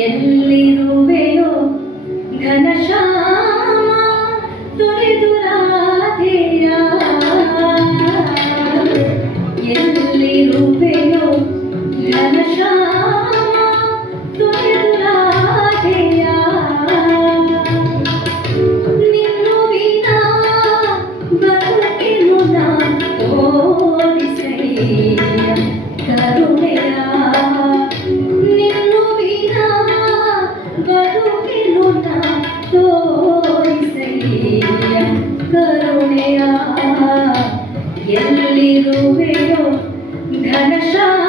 ಎಲ್ಲಿರುವೆಯೋ ಘನಶಾ ಎಲ್ಲಿರುವೆಯೋ ಘನಶ್ಯಾಮ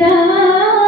रा